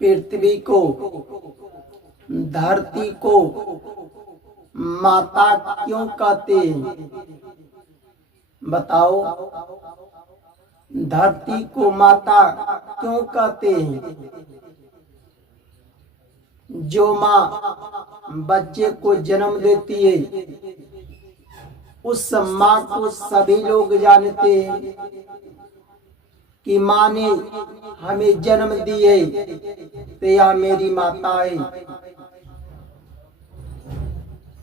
पृथ्वी को, धरती को माता क्यों कहते हैं? बताओ, धरती को माता क्यों कहते हैं? जो माँ बच्चे को जन्म देती है, उस माँ को सभी लोग जानते हैं कि माँ ने हमें जन्म दी है, तो यह मेरी माता है।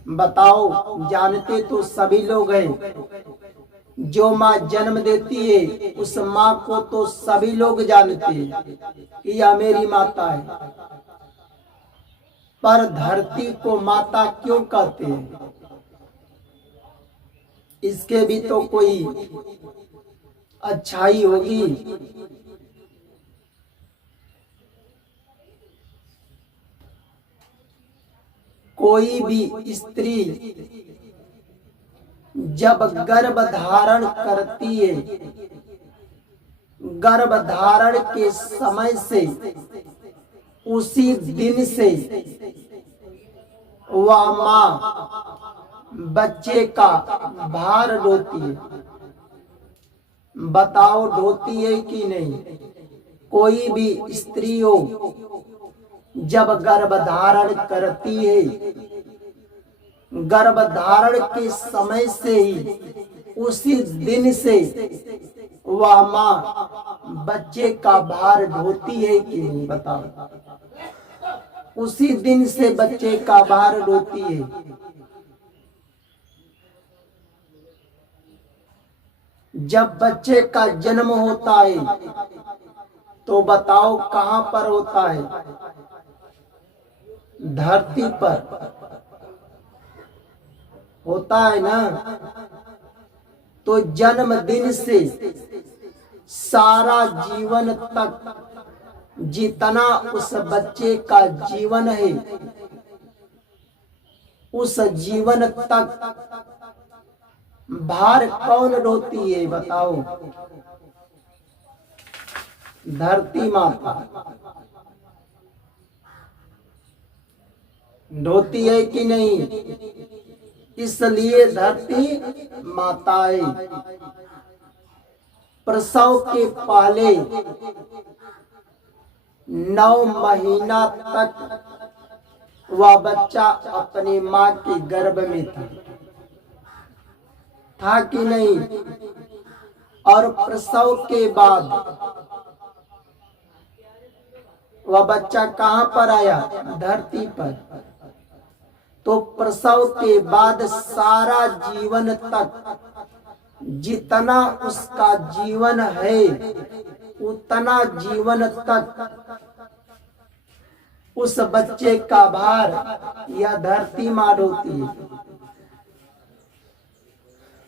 बताओ, जानते तो सभी लोग हैं। जो माँ जन्म देती है, उस माँ को तो सभी लोग जानते हैं कि यह मेरी माता है। पर धरती को माता क्यों कहते हैं? इसके भी तो कोई अच्छाई होगी। कोई भी स्त्री जब गर्भ धारण करती है, गर्भ धारण के समय से उसी दिन से वह माँ बच्चे का भार ढोती है। बताओ, ढोती है कि नहीं? कोई भी स्त्री हो, जब गर्भ धारण करती है, गर्भ धारण के समय से ही उसी दिन से वह माँ बच्चे का भार ढोती है कि नहीं? बताओ, उसी दिन से बच्चे का भार ढोती है। जब बच्चे का जन्म होता है, तो बताओ कहाँ पर होता है? धरती पर होता है ना। तो जन्मदिन से सारा जीवन तक जितना उस बच्चे का जीवन है, उस जीवन तक भार कौन ढोती है? बताओ, धरती माता ढोती है कि नहीं? इसलिए धरती माताएं प्रसव के पहले 9 महीना तक वह बच्चा अपनी माँ के गर्भ में था कि नहीं? और प्रसव के बाद वह बच्चा कहाँ पर आया? धरती पर। तो प्रसव के बाद सारा जीवन तक जितना उसका जीवन है, उतना जीवन तक उस बच्चे का भार यह धरती माँ ढोती है।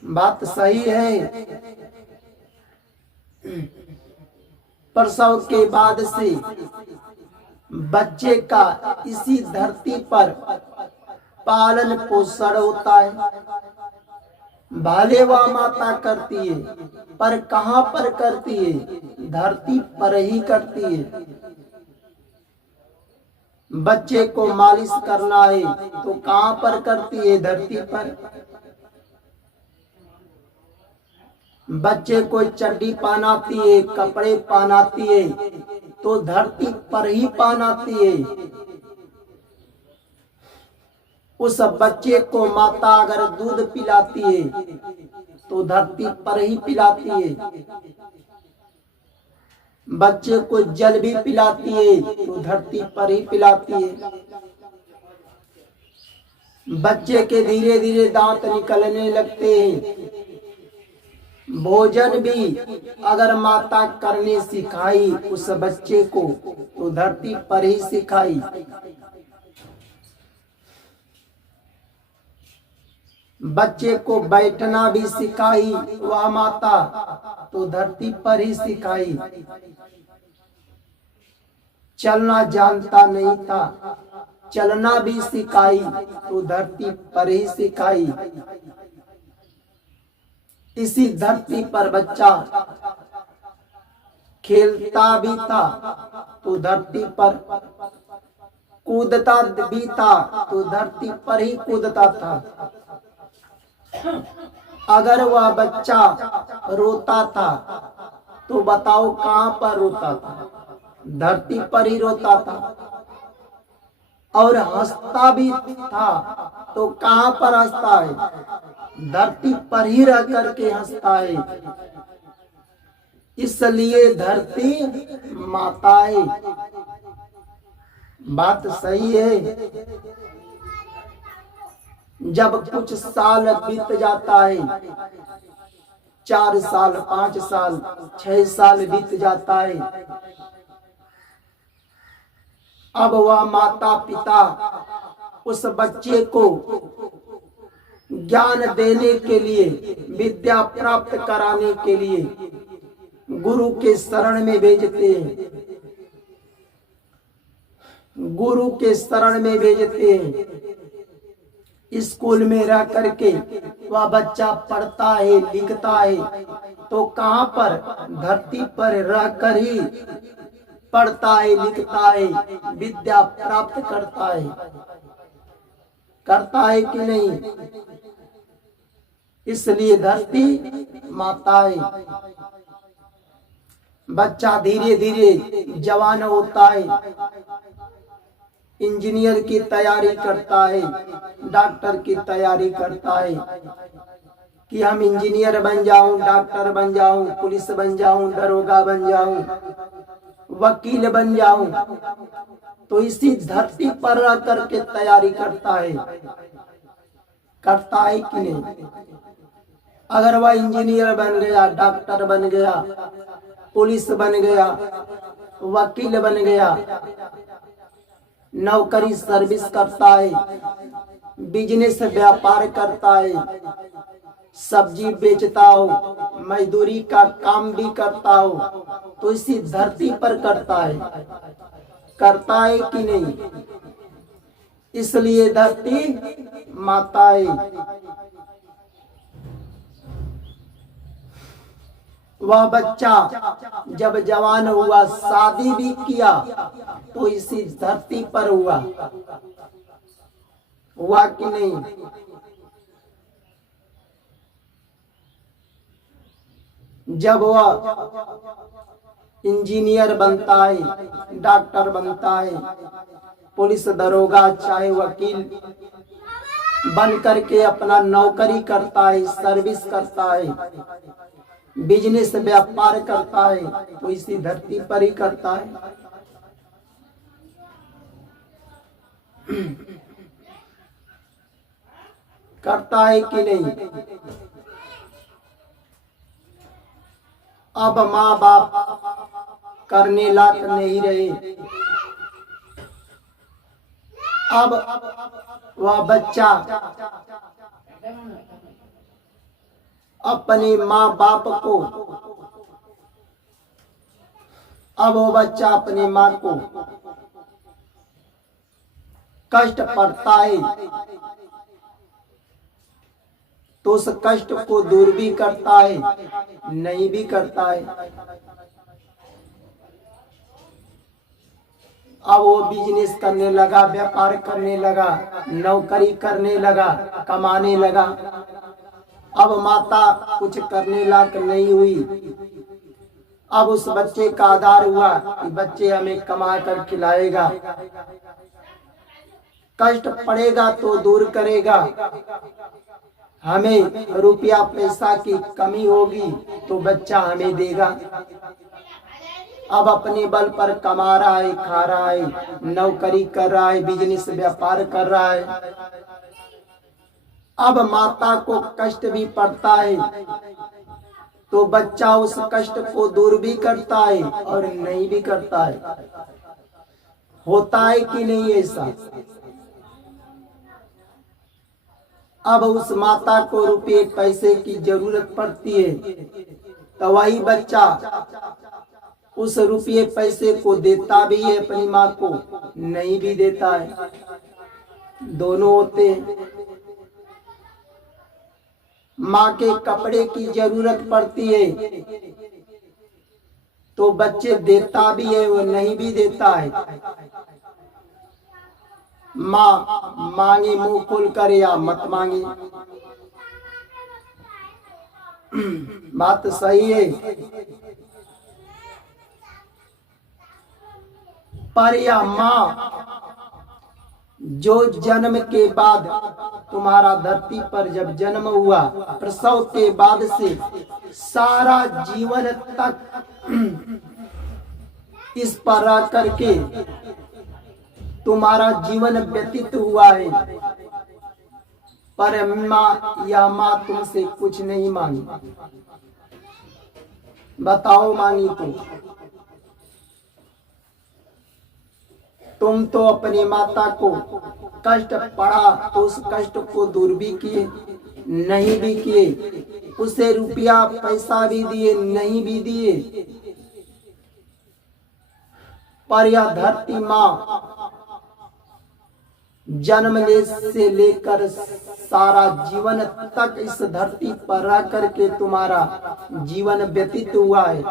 बात सही है। प्रसव के बाद से बच्चे का इसी धरती पर पालन पोषण होता है। भले वह माता करती है, पर कहाँ पर करती है? धरती पर ही करती है। बच्चे को मालिश करना है तो कहाँ पर करती है? धरती पर। बच्चे को चड्डी पहनाती है, कपड़े पहनाती है, तो धरती पर ही पहनाती है। उस बच्चे को माता अगर दूध पिलाती है, तो धरती पर ही पिलाती है। बच्चे को जल भी पिलाती है, तो धरती पर ही पिलाती है। बच्चे के धीरे धीरे दांत निकलने लगते हैं। भोजन भी अगर माता करने सिखाई उस बच्चे को, तो धरती पर ही सिखाई। बच्चे को बैठना भी सिखाई वह माता, तो धरती पर ही सिखाई। चलना जानता नहीं था, चलना भी सिखाई, तो धरती पर ही सिखाई। इसी धरती पर बच्चा खेलता भी था तो धरती पर, कूदता भी था तो धरती पर ही कूदता था। अगर वह बच्चा रोता था तो बताओ कहाँ पर रोता था? धरती पर ही रोता था। और हंसता भी था तो कहाँ पर हंसता है? धरती पर ही रह करके हंसता है। इसलिए धरती माता है। बात सही है। जब कुछ साल बीत जाता है, 4 साल, 5 साल, 6 साल बीत जाता है, अब वह माता पिता उस बच्चे को ज्ञान देने के लिए, विद्या प्राप्त कराने के लिए गुरु के शरण में भेजते हैं। गुरु के शरण में भेजते हैं। स्कूल में रह करके वह बच्चा पढ़ता है, लिखता है, तो कहाँ पर? धरती पर रहकर ही पढ़ता है, लिखता है, विद्या प्राप्त करता है कि नहीं? इसलिए धरती माता है। बच्चा धीरे धीरे जवान होता है, इंजीनियर की तैयारी करता है, डॉक्टर की तैयारी करता है कि हम इंजीनियर बन जाऊं, डॉक्टर बन जाऊं, पुलिस बन जाऊं, दरोगा बन जाऊं, वकील बन जाऊं। तो इसी धरती पर रह करके तैयारी करता है कि नहीं? अगर वह इंजीनियर बन गया, डॉक्टर बन गया, पुलिस बन गया, वकील बन गया, नौकरी सर्विस करता है, बिजनेस व्यापार करता है, सब्जी बेचता हो, मजदूरी का काम भी करता हो, तो इसी धरती पर करता है कि नहीं? इसलिए धरती माता है। वह बच्चा जब जवान हुआ, शादी भी किया, तो इसी धरती पर हुआ कि नहीं? जब वह इंजीनियर बनता है, डॉक्टर बनता है, पुलिस दरोगा चाहे वकील बन करके अपना नौकरी करता है, सर्विस करता है, बिजनेस व्यापार करता है, तो इसी धरती पर ही करता है। करता है कि नहीं? अब माँ बाप करने लायक नहीं रहे। अब वह बच्चा अपने माँ बाप को, अब वो बच्चा अपनी माँ को कष्ट पड़ता है तो उस कष्ट को दूर भी करता है, नहीं भी करता है। अब वो बिजनेस करने लगा, व्यापार करने लगा, नौकरी करने लगा, कमाने लगा। अब माता कुछ करने लायक नहीं हुई। अब उस बच्चे का आधार हुआ कि बच्चे हमें कमा कर खिलाएगा, कष्ट पड़ेगा तो दूर करेगा, हमें रुपया पैसा की कमी होगी तो बच्चा हमें देगा। अब अपने बल पर कमा रहा है, खा रहा है, नौकरी कर रहा है, बिजनेस व्यापार कर रहा है। अब माता को कष्ट भी पड़ता है तो बच्चा उस कष्ट को दूर भी करता है और नहीं भी करता है। होता है कि नहीं ऐसा? अब उस माता को रुपये पैसे की जरूरत पड़ती है तो वही बच्चा उस रुपये पैसे को देता भी है अपनी माँ को, नहीं भी देता है। दोनों होते हैं। माँ के कपड़े की जरूरत पड़ती है तो बच्चे देता भी है वो नहीं भी देता है। माँ मांगे मुंह खोल कर या मत मांगे, बात सही है। पर या माँ जो जन्म के बाद तुम्हारा धरती पर जब जन्म हुआ, प्रसव के बाद से सारा जीवन तक इस पर रह करके तुम्हारा जीवन व्यतीत हुआ है। पर माँ या माँ तुमसे कुछ नहीं मांगी। बताओ मांगी तो तुम तो अपनी माता को कष्ट पड़ा तो उस कष्ट को दूर भी किए नहीं भी किए, उसे रुपया पैसा भी दिए नहीं भी दिए। पर यह धरती माँ जन्म से लेकर सारा जीवन तक इस धरती पर रह करके तुम्हारा जीवन व्यतीत हुआ है।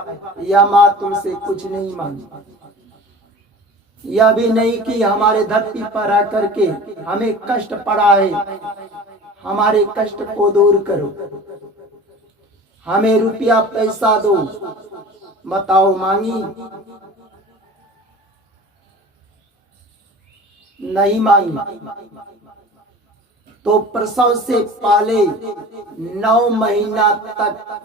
यह माँ तुमसे कुछ नहीं मांगी। यह भी नहीं कि हमारे धरती पर रह करके हमें कष्ट पड़ा है, हमारे कष्ट को दूर करो, हमें रुपया पैसा दो। बताओ मांगी? नहीं मांगी। तो प्रसव से पहले 9 महीना तक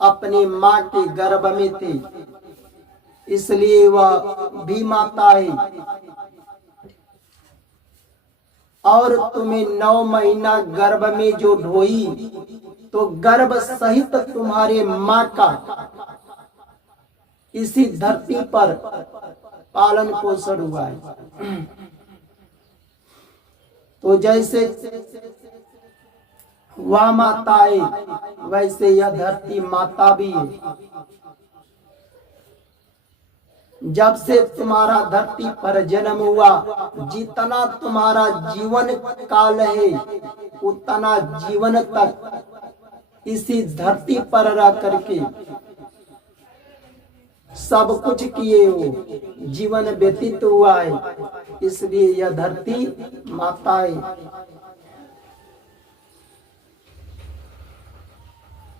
अपनी माँ के गर्भ में थे, इसलिए वह भी माता है। और तुम्हें 9 महीना गर्भ में जो ढोई, तो गर्भ सहित तुम्हारे माँ का इसी धरती पर पालन पोषण हुआ है। तो जैसे वह माता है वैसे यह धरती माता भी है। जब से तुम्हारा धरती पर जन्म हुआ, जितना तुम्हारा जीवन काल है उतना जीवन तक इसी धरती पर रह करके सब कुछ किए हो, जीवन व्यतीत हुआ है। इसलिए यह धरती माता है।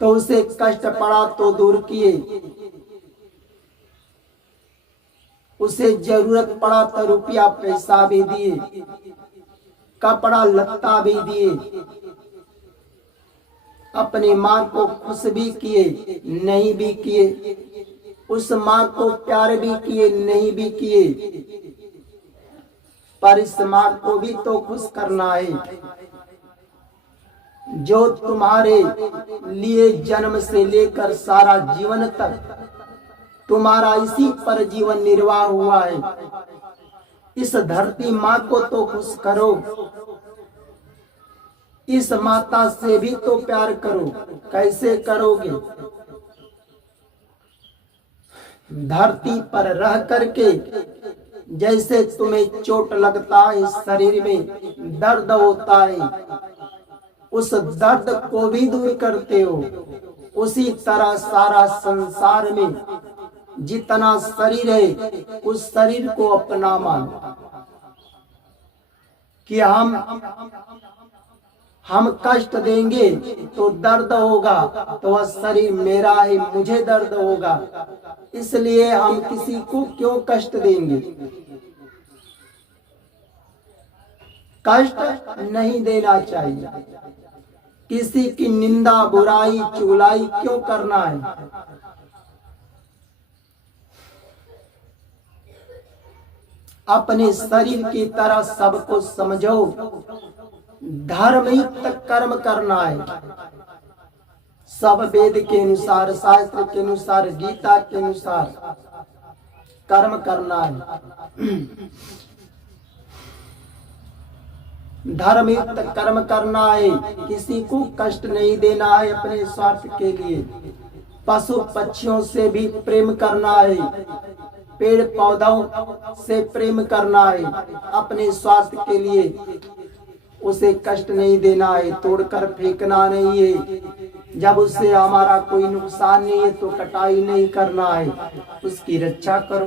तो उसे कष्ट पड़ा तो दूर किए, उसे जरूरत पड़ा तो रुपया पैसा भी दिए, कपड़ा लत्ता भी दिए, अपनी माँ को खुश भी किए नहीं भी किए, उस माँ को प्यार भी किए नहीं भी किए। पर इस माँ को भी तो खुश करना है जो तुम्हारे लिए जन्म से लेकर सारा जीवन तक तुम्हारा इसी पर जीवन निर्वाह हुआ है। इस धरती माँ को तो खुश करो, इस माता से भी तो प्यार करो। कैसे करोगे? धरती पर रह करके जैसे तुम्हें चोट लगता है, शरीर में दर्द होता है, उस दर्द को भी दूर करते हो। उसी तरह सारा संसार में जितना शरीर है उस शरीर को अपना मानो कि हम कष्ट देंगे तो दर्द होगा, तो वह शरीर मेरा है, मुझे दर्द होगा। इसलिए हम किसी को क्यों कष्ट देंगे? कष्ट नहीं देना चाहिए। किसी की निंदा बुराई चुगलाई क्यों करना है? अपने शरीर की तरह सबको समझो। धर्मयुक्त कर्म करना है, सब वेद के अनुसार, शास्त्र के अनुसार, गीता के अनुसार कर्म करना है। धर्मयुक्त कर्म करना है, किसी को कष्ट नहीं देना है अपने स्वार्थ के लिए। पशु पक्षियों से भी प्रेम करना है, पेड़ पौधों से प्रेम करना है, अपने स्वार्थ के लिए। उसे कष्ट नहीं देना है, तोड़कर फेंकना नहीं है। जब उससे हमारा कोई नुकसान नहीं है तो कटाई नहीं करना है, उसकी रक्षा करो।